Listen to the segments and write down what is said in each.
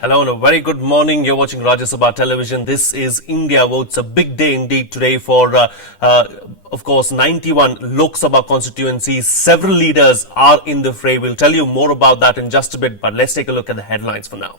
Hello and a very good morning. You're watching Rajya Sabha television. This is India Votes. A big day indeed today for, of course, 91 Lok Sabha constituencies. Several leaders are in the fray. We'll tell you more about that in just a bit, but let's take a look at the headlines for now.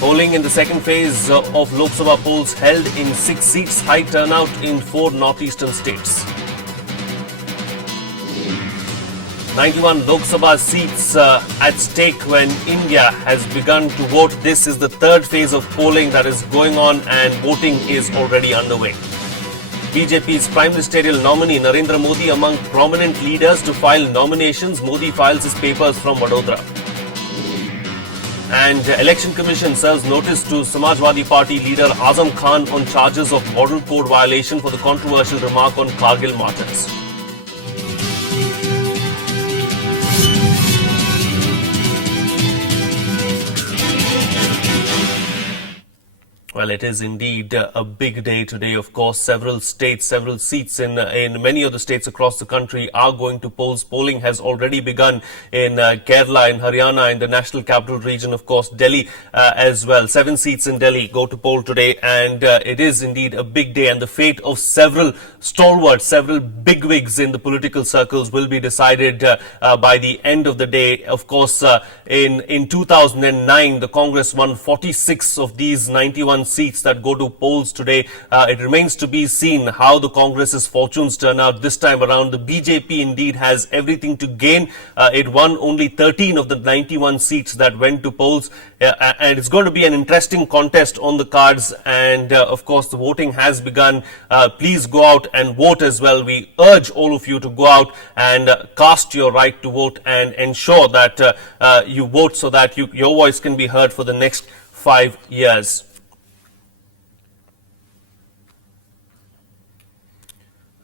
Polling in the second phase of Lok Sabha polls held in 6 seats, high turnout in 4 northeastern states. 91 Lok Sabha seats at stake when India has begun to vote. This is the third phase of polling that is going on and voting is already underway. BJP's Prime Ministerial nominee Narendra Modi among prominent leaders to file nominations. Modi files his papers from Vadodara. And Election Commission serves notice to Samajwadi Party leader Azam Khan on charges of model code violation for the controversial remark on Kargil martyrs. Well, it is indeed a big day today. Of course, several states, several seats in many of the states across the country are going to polls. Polling has already begun in Kerala, in Haryana, in the National Capital Region, of course, Delhi as well. 7 seats in Delhi go to poll today, and it is indeed a big day. And the fate of several stalwarts, several bigwigs in the political circles will be decided by the end of the day. Of course, in 2009, the Congress won 46 of these 91 seats that go to polls today. It remains to be seen how the Congress's fortunes turn out this time around. The BJP indeed has everything to gain. It won only 13 of the 91 seats that went to polls. And it's going to be an interesting contest on the cards. And of course, the voting has begun. Please go out and vote as well. We urge all of you to go out and cast your right to vote and ensure that you vote so that your voice can be heard for the next 5 years.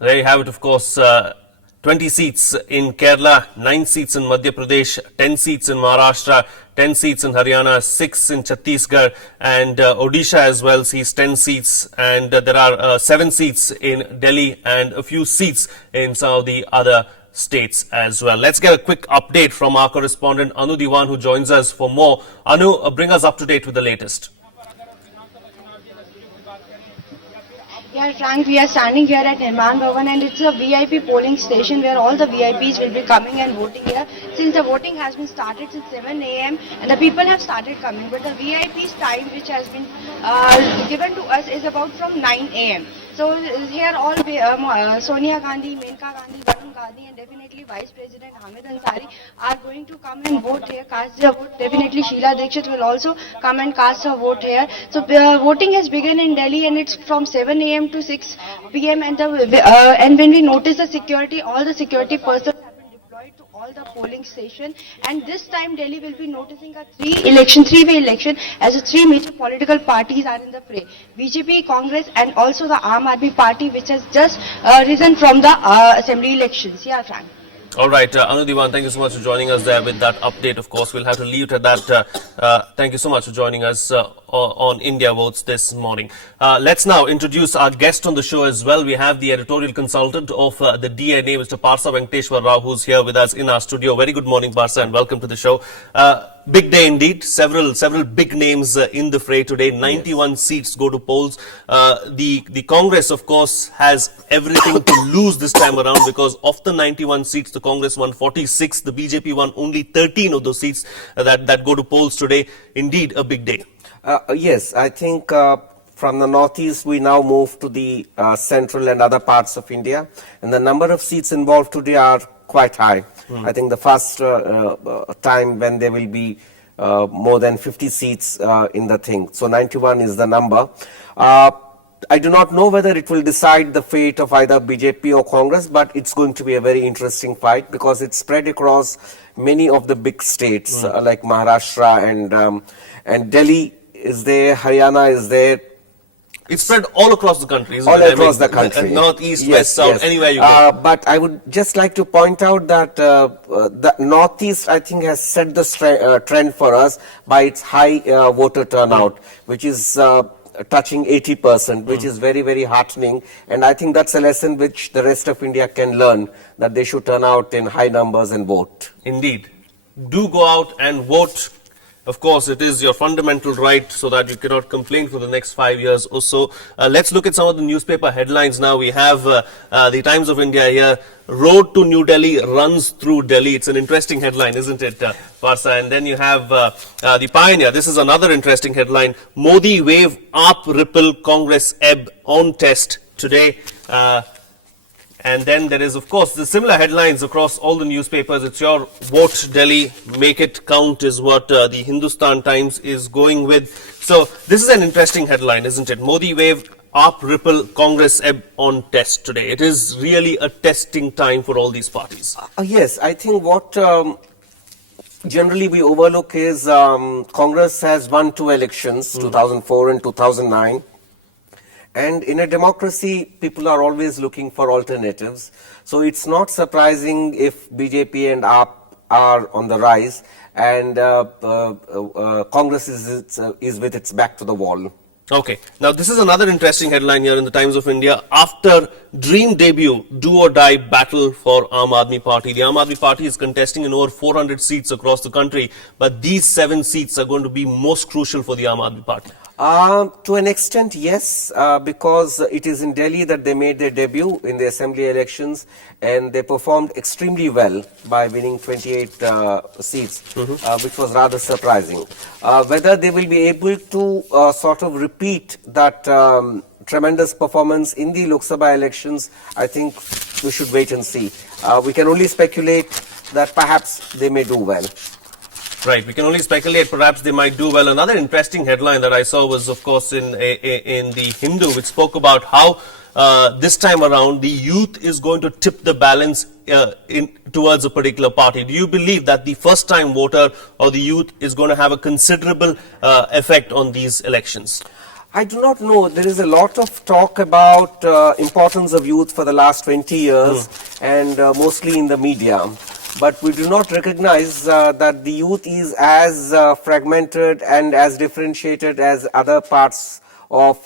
There you have it, of course, 20 seats in Kerala, 9 seats in Madhya Pradesh, 10 seats in Maharashtra, 10 seats in Haryana, 6 in Chhattisgarh, and Odisha as well sees 10 seats, and there are 7 seats in Delhi and a few seats in some of the other states as well. Let's get a quick update from our correspondent Anu Diwan, who joins us for more. Anu, bring us up to date with the latest. Yeah, Frank, we are standing here at Nirman Bhavan, and it's a VIP polling station where all the VIPs will be coming and voting here. Since the voting has been started since 7 a.m. and the people have started coming, but the VIPs time which has been given to us is about from 9 a.m. So here all Sonia Gandhi, Menka Gandhi, Varun Gandhi, and definitely Vice President Hamid Ansari are going to come and vote here, cast their vote. Definitely Sheila Dikshit will also come and cast her vote here. So voting has begun in Delhi, and it's from 7 a.m. to 6 p.m. and when we notice the security, all the security personnel have been deployed to all the polling station, and this time Delhi will be noticing a three-way election as the 3 major political parties are in the fray. BJP, Congress, and also the Aam Aadmi Party, which has just risen from the assembly elections. Yeah, Frank. All right, Anu Diwan, thank you so much for joining us there with that update. Of course, we'll have to leave it at that. Thank you so much for joining us on India Votes this morning. Let's now introduce our guest on the show as well. We have the editorial consultant of the DNA, Mr. Parsa Venkateshwar Rao, who's here with us in our studio. Very good morning, Parsa, and welcome to the show. Big day indeed. Several big names in the fray today. 91 seats go to polls. The Congress, of course, has everything to lose this time around, because of the 91 seats, the Congress won 46. The BJP won only 13 of those seats that go to polls today. Indeed, a big day. Yes, I think from the northeast we now move to the central and other parts of India, and the number of seats involved today are quite high. I think the first time when there will be more than 50 seats in the thing. So 91 is the number. I do not know whether it will decide the fate of either BJP or Congress, but it's going to be a very interesting fight because it's spread across many of the big states like Maharashtra and Delhi is there, Haryana is there. It's spread all across the country, isn't all it? across the country. North, east, yes, west, south, yes. anywhere you go. But I would just like to point out that the northeast, I think, has set the trend for us by its high voter turnout, which is touching 80%, which is very, very heartening. And I think that's a lesson which the rest of India can learn, that they should turn out in high numbers and vote. Indeed. Do go out and vote. Of course, it is your fundamental right, so that you cannot complain for the next 5 years or so. Let's look at some of the newspaper headlines now. We have the Times of India here. Road to New Delhi runs through Delhi. It's an interesting headline, isn't it, Parsa? And then you have the Pioneer. This is another interesting headline. Modi wave AAP ripple Congress ebb on test today. And then there is, of course, the similar headlines across all the newspapers. It's your vote Delhi, make it count is what the Hindustan Times is going with. So this is an interesting headline, isn't it? Modi wave, AAP ripple, Congress ebb on test today. It is really a testing time for all these parties. Yes, I think what generally we overlook is Congress has won 2 elections, 2004 and 2009. And in a democracy, people are always looking for alternatives. So it's not surprising if BJP and AAP are on the rise, and Congress is with its back to the wall. Okay. Now, this is another interesting headline here in the Times of India. After dream debut, do or die battle for Aam Aadmi Party. The Aam Aadmi Party is contesting in over 400 seats across the country, but these 7 seats are going to be most crucial for the Aam Aadmi Party. To an extent, yes, because it is in Delhi that they made their debut in the assembly elections, and they performed extremely well by winning 28 seats, which was rather surprising. Whether they will be able to sort of repeat that tremendous performance in the Lok Sabha elections, I think we should wait and see. We can only speculate that perhaps they may do well. Right, we can only speculate. Perhaps they might do well. Another interesting headline that I saw was, of course, in the Hindu, which spoke about how this time around the youth is going to tip the balance towards a particular party. Do you believe that the first-time voter or the youth is going to have a considerable effect on these elections? I do not know. There is a lot of talk about importance of youth for the last 20 years, and mostly in the media. But we do not recognize that the youth is as fragmented and as differentiated as other parts of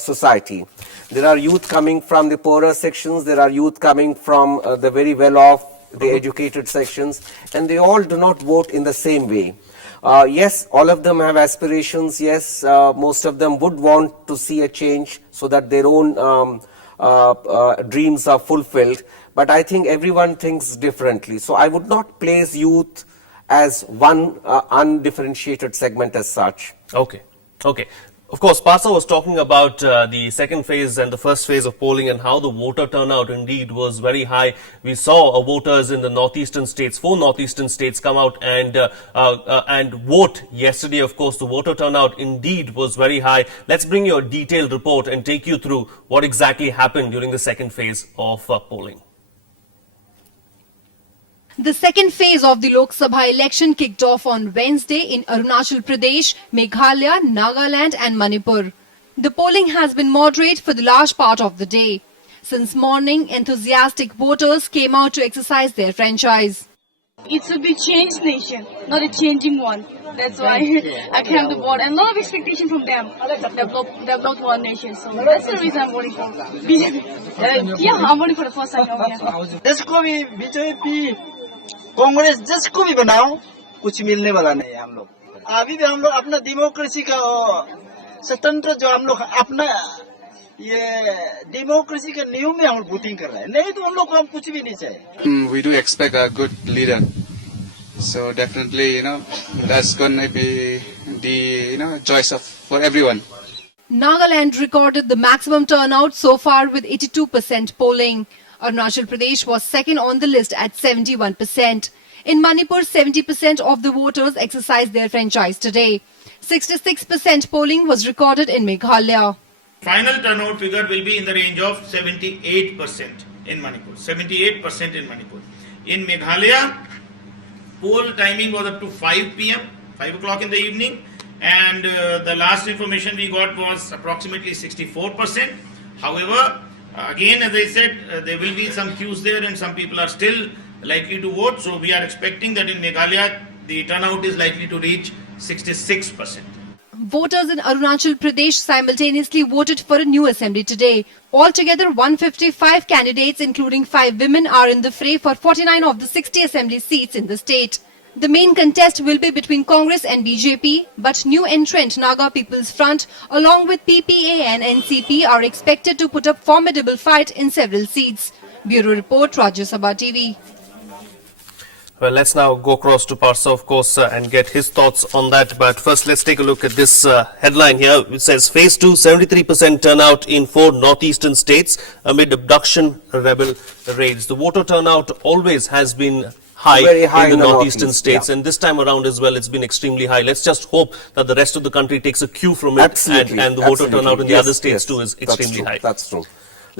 society. There are youth coming from the poorer sections, there are youth coming from the very well-off, the educated sections, and they all do not vote in the same way. Yes, all of them have aspirations. Yes, most of them would want to see a change so that their own dreams are fulfilled. But I think everyone thinks differently. So I would not place youth as one undifferentiated segment as such. Okay. Okay. Of course, Parsa was talking about the second phase and the first phase of polling and how the voter turnout indeed was very high. We saw voters in the northeastern states, 4 northeastern states, come out and vote yesterday. Of course, the voter turnout indeed was very high. Let's bring you a detailed report and take you through what exactly happened during the second phase of polling. The second phase of the Lok Sabha election kicked off on Wednesday in Arunachal Pradesh, Meghalaya, Nagaland and Manipur. The polling has been moderate for the large part of the day. Since morning, enthusiastic voters came out to exercise their franchise. It should be changed nation, not a changing one. That's why I came to vote, and a lot of expectation from them. Develop one nation, so that's the reason I'm voting for BJP. Yeah, I'm voting for the first time over here. जिसको भी BJP Congress जिसको भी बनाओ कुछ मिलने वाला नहीं है हम लोग अभी भी हम लोग अपना डेमोक्रेसी का स्वतंत्र जो हम लोग अपना ये डेमोक्रेसी के नियम में हम वोटिंग कर रहे हैं नहीं तो हम लोग को हम कुछ भी नहीं चाहिए We do expect a good leader, so definitely that's going to be the choice for everyone. Nagaland recorded the maximum turnout so far with 82% polling. Arunachal Pradesh was second on the list at 71%. In Manipur, 70% of the voters exercised their franchise today. 66% polling was recorded in Meghalaya. Final turnout figure will be in the range of 78% in Manipur. 78% in Manipur. In Meghalaya, poll timing was up to 5 p.m., 5 o'clock in the evening, and the last information we got was approximately 64%. However, again, as I said, there will be some queues there and some people are still likely to vote. So we are expecting that in Meghalaya, the turnout is likely to reach 66%. Voters in Arunachal Pradesh simultaneously voted for a new assembly today. Altogether, 155 candidates, including 5 women, are in the fray for 49 of the 60 assembly seats in the state. The main contest will be between Congress and BJP, but new entrant Naga People's Front, along with PPA and NCP, are expected to put up formidable fight in several seats. Bureau Report, Rajya Sabha TV. Well, let's now go across to Parsa, of course, and get his thoughts on that. But first, let's take a look at this headline here. It says, Phase 2, 73% turnout in 4 northeastern states amid abduction rebel raids. The voter turnout always has been Very high in the in the northeastern northeast, states, yeah. and this time around as well, it's been extremely high. Let's just hope that the rest of the country takes a cue from it, Absolutely. and the voter Absolutely. turnout in the Yes, other states yes. too is That's extremely true. high. That's true.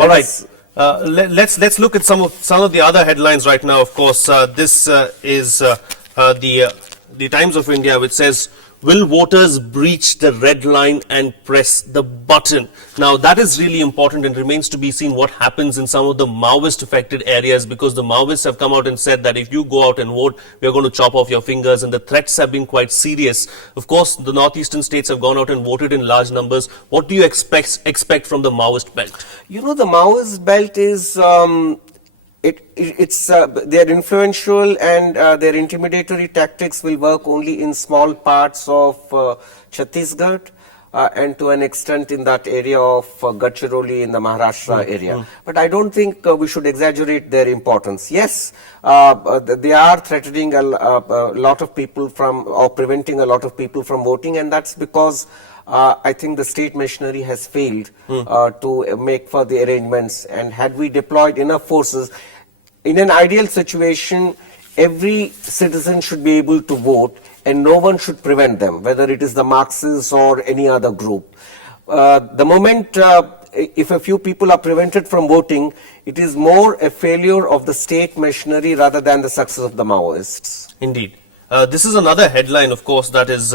All right. Let's look at some of the other headlines right now. Of course, this is the Times of India, which says, "Will voters breach the red line and press the button?" Now, that is really important, and remains to be seen what happens in some of the Maoist-affected areas, because the Maoists have come out and said that if you go out and vote, we are going to chop off your fingers, and the threats have been quite serious. Of course, the northeastern states have gone out and voted in large numbers. What do you expect from the Maoist belt? You know, the Maoist belt is they're influential, and their intimidatory tactics will work only in small parts of Chhattisgarh and to an extent in that area of Gadchiroli in the Maharashtra area. But I don't think we should exaggerate their importance. Yes, they are threatening a lot of people from, or preventing a lot of people from voting, and that's because I think the state machinery has failed to make for the arrangements. And had we deployed enough forces, in an ideal situation, every citizen should be able to vote, and no one should prevent them, whether it is the Marxists or any other group. The moment if a few people are prevented from voting, it is more a failure of the state machinery rather than the success of the Maoists. Indeed. This is another headline, of course, that is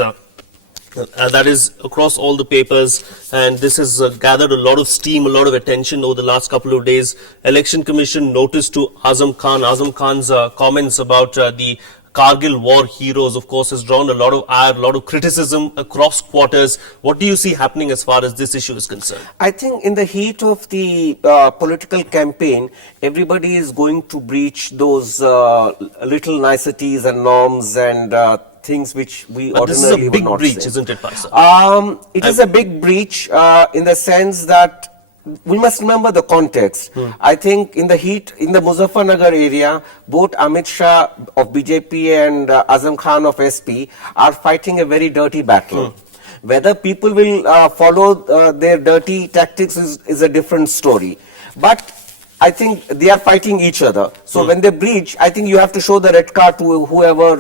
across all the papers, and this has gathered a lot of steam, a lot of attention over the last couple of days. Election Commission notice to Azam Khan. Azam Khan's comments about the Kargil war heroes, of course, has drawn a lot of ire, a lot of criticism across quarters. What do you see happening as far as this issue is concerned? I think in the heat of the political campaign, everybody is going to breach those little niceties and norms and things which we But this is ordinarily a would big not breach, say. isn't it, Parsa? It is a big breach in the sense that we must remember the context. I think in the heat, in the Muzaffarnagar area, both Amit Shah of BJP and Azam Khan of SP are fighting a very dirty battle. Whether people will follow their dirty tactics is a different story. But I think they are fighting each other. So when they breach, I think you have to show the red card to whoever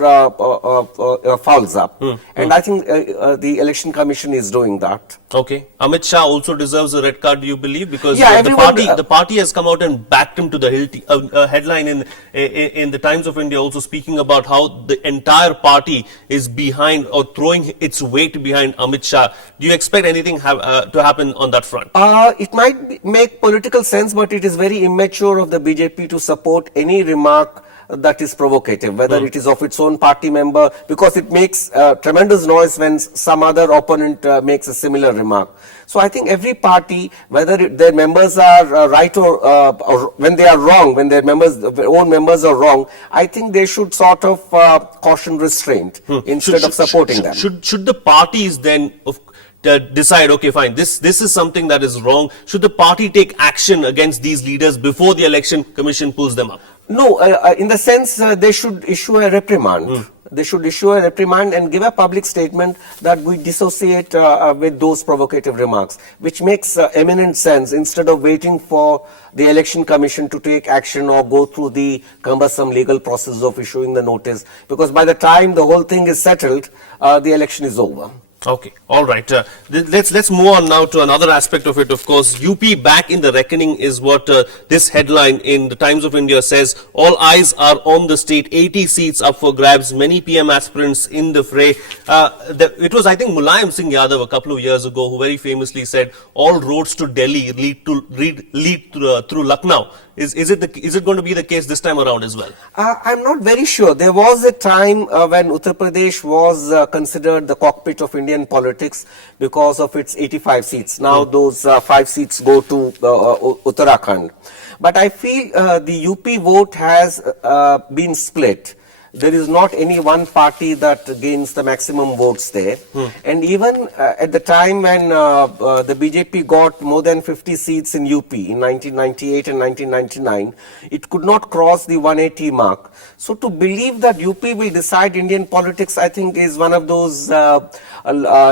fouls up. And I think the Election Commission is doing that. Okay. Amit Shah also deserves a red card, do you believe? Because Yeah, the party has come out and backed him to the hilt. A headline in the Times of India also speaking about how the entire party is behind or throwing its weight behind Amit Shah. Do you expect anything to happen on that front? It might make political sense, but it is very immature of the BJP to support any remark that is provocative, whether it is of its own party member, because it makes tremendous noise when some other opponent makes a similar remark. So I think every party, whether their members are right or when they are wrong, when their own members are wrong, I think they should sort of caution restraint instead of supporting them. Should the parties then decide, okay, fine, this is something that is wrong? Should the party take action against these leaders before the Election Commission pulls them up? No, in the sense they should issue a reprimand. They should issue a reprimand and give a public statement that we dissociate with those provocative remarks, which makes eminent sense instead of waiting for the Election Commission to take action or go through the cumbersome legal process of issuing the notice, because by the time the whole thing is settled, the election is over. Okay, all right. Let's move on now to another aspect of it. Of course, UP back in the reckoning is what this headline in the Times of India says. All eyes are on the state. 80 seats up for grabs. Many PM aspirants in the fray. It was, I think, Mulayam Singh Yadav a couple of years ago who very famously said, "All roads to Delhi lead through Lucknow." Is it going to be the case this time around as well? I'm not very sure. There was a time when Uttar Pradesh was considered the cockpit of Indian politics because of its 85 seats. Now those 5 seats go to Uttarakhand. But I feel the UP vote has been split. There is not any one party that gains the maximum votes there. And even at the time when the BJP got more than 50 seats in UP in 1998 and 1999, it could not cross the 180 mark. So to believe that UP will decide Indian politics, I think, is one of those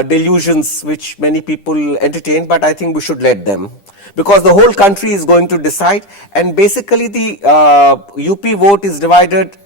delusions which many people entertain, but I think we should let them. Because the whole country is going to decide, and basically the UP vote is divided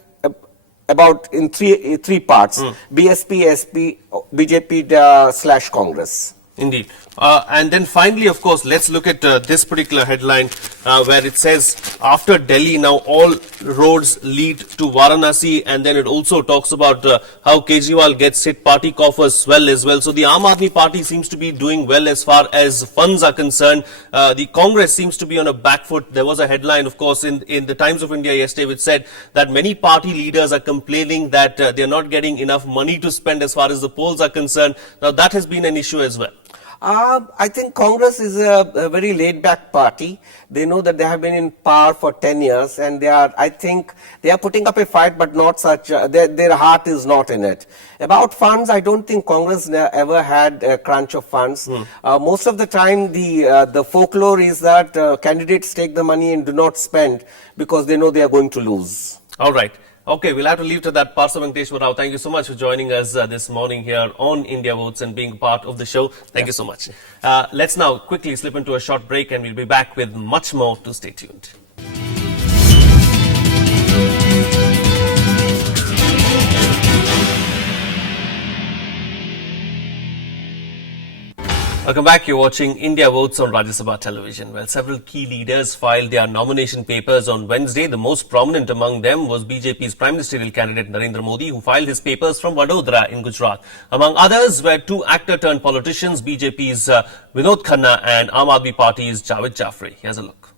about in three parts: BSP, SP, BJP / Congress. Indeed. And then finally, of course, let's look at this particular headline where it says, after Delhi, now all roads lead to Varanasi. And then it also talks about how Kejriwal gets hit party coffers swell as well. So the Aam Aadmi Party seems to be doing well as far as funds are concerned. The Congress seems to be on a back foot. There was a headline, of course, in the Times of India yesterday which said that many party leaders are complaining that they're not getting enough money to spend as far as the polls are concerned. Now that has been an issue as well. I think Congress is a very laid-back party. They know that they have been in power for 10 years, and I think they are putting up a fight, but not such. Their heart is not in it. About funds, I don't think Congress ever had a crunch of funds. Most of the time, the folklore is that candidates take the money and do not spend because they know they are going to lose. All right. Okay, we'll have to leave to that. Parsa Venkateshwar Rao, thank you so much for joining us this morning here on India Votes and being part of the show. Thank you so much. Let's now quickly slip into a short break and we'll be back with much more, to stay tuned. Welcome back. You're watching India Votes on Rajya Sabha television. Well, several key leaders filed their nomination papers on Wednesday. The most prominent among them was BJP's Prime Ministerial candidate Narendra Modi, who filed his papers from Vadodara in Gujarat. Among others were two actor-turned-politicians, BJP's Vinod Khanna and Aam Aadmi Party's Javed Jafri. Here's a look.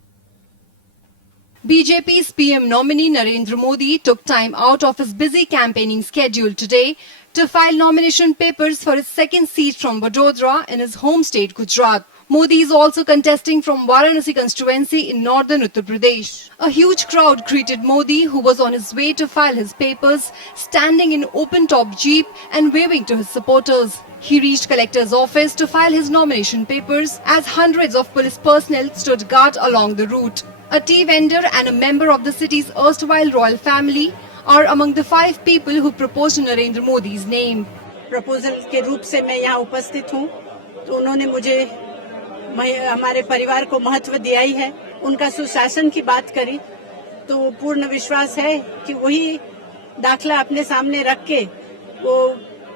BJP's PM nominee Narendra Modi took time out of his busy campaigning schedule today to file nomination papers for his second seat from Vadodara in his home state Gujarat. Modi is also contesting from Varanasi constituency in northern Uttar Pradesh. A huge crowd greeted Modi, who was on his way to file his papers, standing in open-top jeep and waving to his supporters. He reached collector's office to file his nomination papers as hundreds of police personnel stood guard along the route. A tea vendor and a member of the city's erstwhile royal family are among the 5 people who proposed Narendra Modi's name. Proposal के रूप से मैं यहाँ उपस्थित हूँ, तो उन्होंने मुझे हमारे परिवार को महत्व दिया ही है। उनका सुशासन की बात करी तो पूर्ण विश्वास है कि वही दाखला अपने सामने रख के वो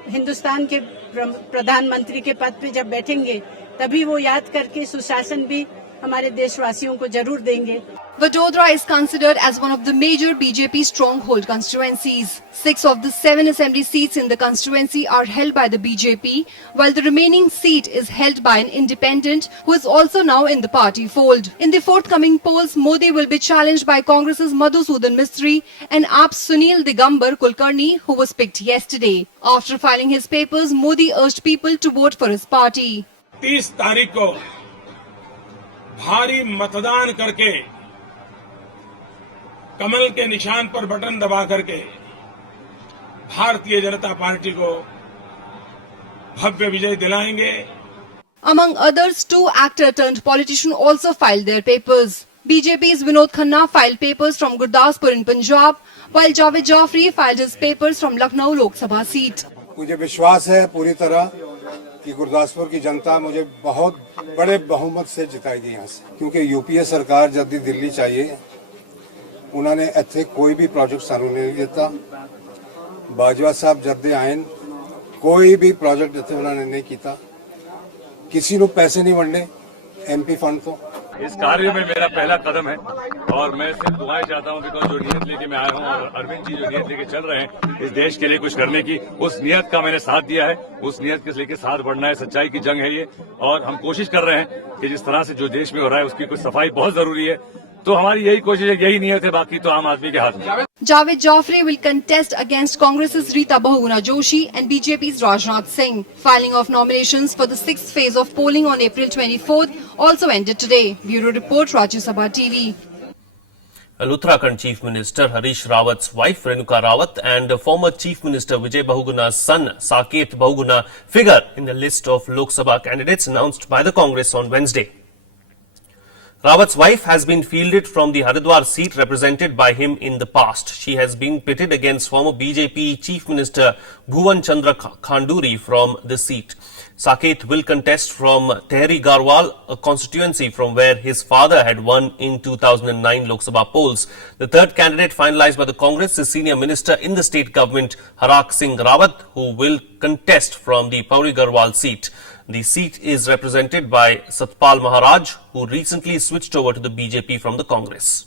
हिंदुस्तान के प्रधानमंत्री के पद पे जब बैठेंगे तभी वो याद करके सुशासन भी हमारे देशवासियों को जरूर देंगे। Vadodara is considered as one of the major BJP stronghold constituencies. 6 of the 7 assembly seats in the constituency are held by the BJP, while the remaining seat is held by an independent who is also now in the party fold. In the forthcoming polls, Modi will be challenged by Congress's Madhusudan Mistry and AAP's Sunil Digambar Kulkarni, who was picked yesterday. After filing his papers, Modi urged people to vote for his party. 30 तारीख को भारी मतदान करके कमल के निशान पर button दबा करके भारतीय जनता पार्टी को भव्य विजय दिलाएंगे। Among others, 2 actor-turned-politicians also filed their papers. BJP's Vinod Khanna filed papers from Gurdaspur in Punjab, while Javed Jafri filed his papers from Lucknow Lok Sabha seat. मुझे विश्वास है पूरी तरह कि गुरदासपुर की जनता मुझे बहुत बड़े बहुमत से जिताएगी यहाँ से, क्योंकि यूपीए सरकार जब भी दिल्ली चाहिए उन्होंने इतने कोई भी प्रोजेक्ट सानू नहीं दिता। बाजवा साहब जब दे आए कोई भी प्रोजेक्ट इतने उन्होंने नहीं किया, किसी को पैसे नहीं बढ़ने एमपी फंड तो। इस कार्य में मेरा पहला कदम है और मैं सिर्फ दुआएं चाहता हूं, बिकॉज जो नियत लेके मैं आया हूं और अरविंद जी जो नियत लेके चल रहे हैं इस देश के लिए कुछ करने की, उस नियत का मैंने साथ दिया है। उस नियत के लेके साथ बढ़ना है। सच्चाई की जंग है ये और हम कोशिश कर रहे हैं कि जिस तरह से जो देश में हो रहा है उसकी कुछ सफाई बहुत जरूरी है। तो हमारी यही कोशिश है, यही नियत है, बाकी तो आम आदमी के हाथ में। Javed Joffrey will contest against Congress's Rita Bahuguna Joshi and BJP's Rajnath Singh. Filing of nominations for the 6th phase of polling on April 24th also ended today. Bureau Report, Rajya Sabha TV. Uttarakhand Chief Minister Harish Rawat's wife Renuka Rawat and former Chief Minister Vijay Bahuguna's son Saket Bahuguna figure in the list of Lok Sabha candidates announced by the Congress on Wednesday. Rawat's wife has been fielded from the Haridwar seat represented by him in the past. She has been pitted against former BJP Chief Minister Bhuvan Chandra Khanduri from the seat. Saket will contest from Tehri Garhwal, a constituency from where his father had won in 2009 Lok Sabha polls. The third candidate finalized by the Congress is Senior Minister in the state government Harak Singh Rawat, who will contest from the Pauri Garhwal seat. The seat is represented by Satpal Maharaj, who recently switched over to the BJP from the Congress.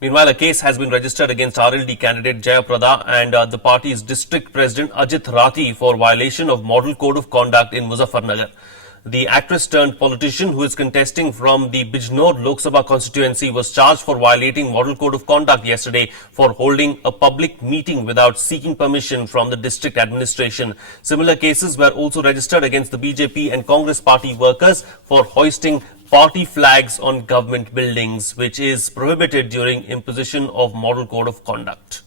Meanwhile, a case has been registered against RLD candidate Jayaprada and the party's district president Ajit Rathi for violation of Model Code of Conduct in Muzaffarnagar. The actress turned politician who is contesting from the Bijnor Lok Sabha constituency was charged for violating Model Code of Conduct yesterday for holding a public meeting without seeking permission from the district administration. Similar cases were also registered against the BJP and Congress party workers for hoisting party flags on government buildings, which is prohibited during imposition of Model Code of Conduct.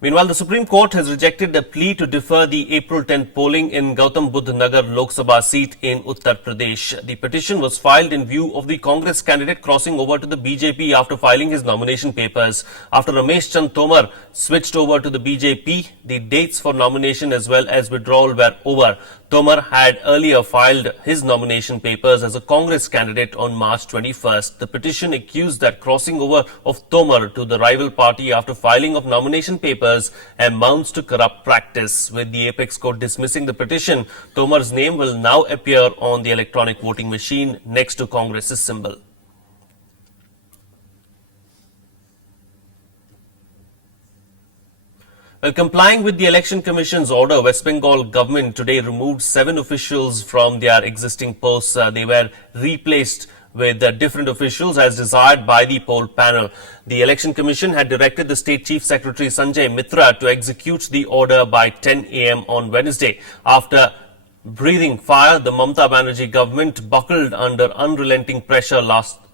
Meanwhile, the Supreme Court has rejected a plea to defer the April 10th polling in Gautam Buddha Nagar Lok Sabha seat in Uttar Pradesh. The petition was filed in view of the Congress candidate crossing over to the BJP after filing his nomination papers. After Ramesh Chand Tomar switched over to the BJP, the dates for nomination as well as withdrawal were over. Tomar had earlier filed his nomination papers as a Congress candidate on March 21st. The petition accused that crossing over of Tomar to the rival party after filing of nomination papers amounts to corrupt practice. With the Apex Court dismissing the petition, Tomar's name will now appear on the electronic voting machine next to Congress's symbol. Well, complying with the Election Commission's order, West Bengal government today removed 7 officials from their existing posts. They were replaced with different officials as desired by the poll panel. The Election Commission had directed the State Chief Secretary Sanjay Mitra to execute the order by 10 a.m. on Wednesday. After breathing fire, the Mamata Banerjee government buckled under unrelenting pressure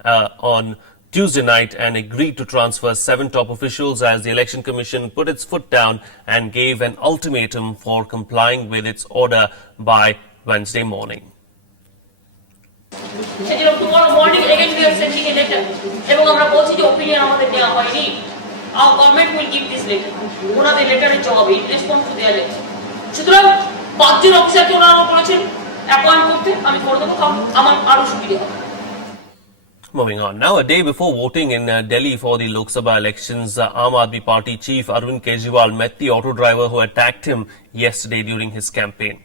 on Tuesday night and agreed to transfer 7 top officials as the Election Commission put its foot down and gave an ultimatum for complying with its order by Wednesday morning. Tomorrow morning again we are sending a letter. Our government will give this letter. Letter job in response to their letter. সুতরাং 5 জন অফিসারকে ওনারা বলেছেন appoint করতে আমি করে দেবো আমার আরো সুবিধা হবে। Moving on. Now, a day before voting in Delhi for the Lok Sabha elections, Aam Aadmi Party chief Arvind Kejriwal met the auto driver who attacked him yesterday during his campaign.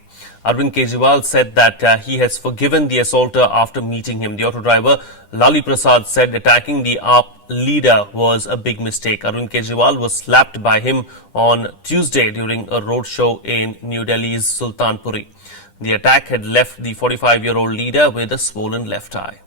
Arvind Kejriwal said that he has forgiven the assaulter after meeting him. The auto driver, Lali Prasad, said attacking the AAP leader was a big mistake. Arvind Kejriwal was slapped by him on Tuesday during a roadshow in New Delhi's Sultanpuri. The attack had left the 45-year-old leader with a swollen left eye.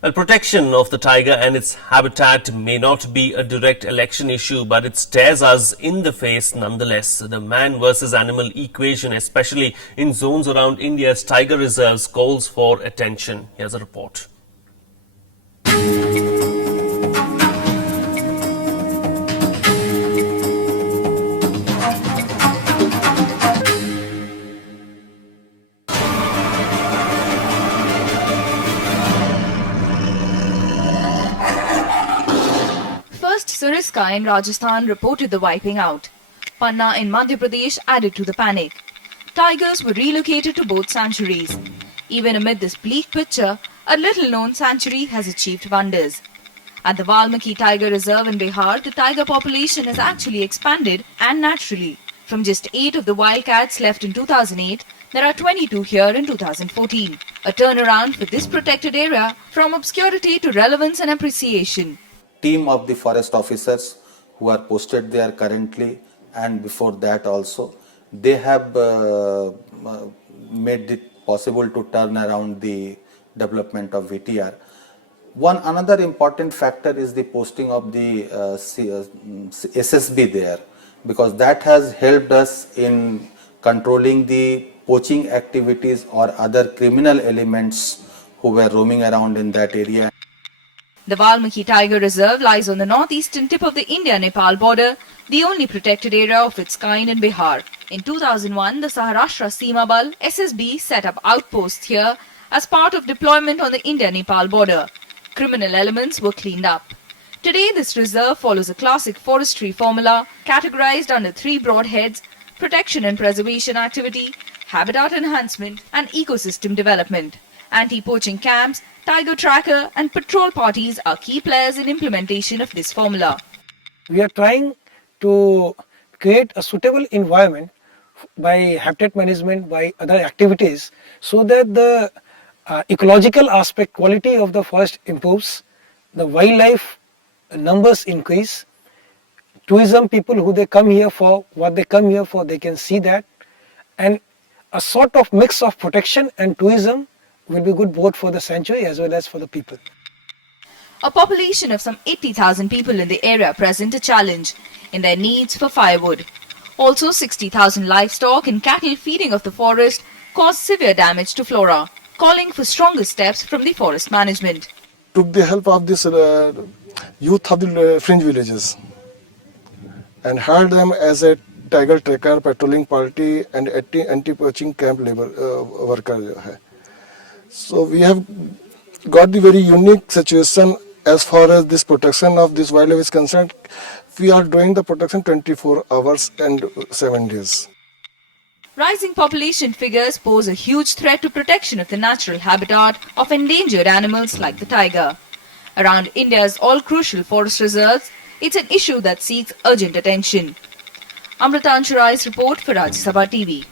Well, protection of the tiger and its habitat may not be a direct election issue, but it stares us in the face nonetheless. The man versus animal equation, especially in zones around India's tiger reserves, calls for attention. Here's a report. Sariska in Rajasthan reported the wiping out. Panna in Madhya Pradesh added to the panic. Tigers were relocated to both sanctuaries. Even amid this bleak picture, a little-known sanctuary has achieved wonders. At the Valmiki Tiger Reserve in Bihar, the tiger population has actually expanded and naturally. From just 8 of the wildcats left in 2008, there are 22 here in 2014. A turnaround for this protected area from obscurity to relevance and appreciation. team of the forest officers who are posted there currently and before that also. They have made it possible to turn around the development of VTR. Another important factor is the posting of the SSB there, because that has helped us in controlling the poaching activities or other criminal elements who were roaming around in that area. The Valmiki Tiger Reserve lies on the northeastern tip of the India-Nepal border, the only protected area of its kind in Bihar. In 2001, the Saharashtra Seema Bal (SSB) set up outposts here as part of deployment on the India-Nepal border. Criminal elements were cleaned up. Today, this reserve follows a classic forestry formula categorized under three broad heads: protection and preservation activity, habitat enhancement, and ecosystem development. Anti-poaching camps, tiger tracker, and patrol parties are key players in implementation of this formula. We are trying to create a suitable environment by habitat management, by other activities, so that the ecological aspect, quality of the forest improves, the wildlife numbers increase, tourism people who they come here for, what they come here for, they can see that, and a sort of mix of protection and tourism will be good both for the sanctuary as well as for the people. A population of some 80,000 people in the area present a challenge in their needs for firewood. Also, 60,000 livestock and cattle feeding off the forest cause severe damage to flora, calling for stronger steps from the forest management. Took the help of this youth of the fringe villages and hired them as a tiger tracker, patrolling party and anti-poaching camp labor worker. So we have got the very unique situation as far as this protection of this wildlife is concerned. We are doing the protection 24 hours and 7 days. Rising population figures pose a huge threat to protection of the natural habitat of endangered animals like the tiger. Around India's all crucial forest reserves, it's an issue that seeks urgent attention. Amrita Anshurai's report for Rajya Sabha TV.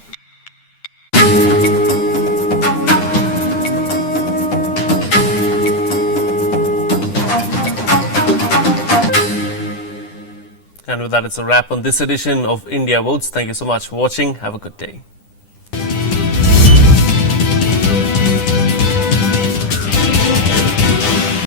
And with that, it's a wrap on this edition of India Votes. Thank you so much for watching. Have a good day.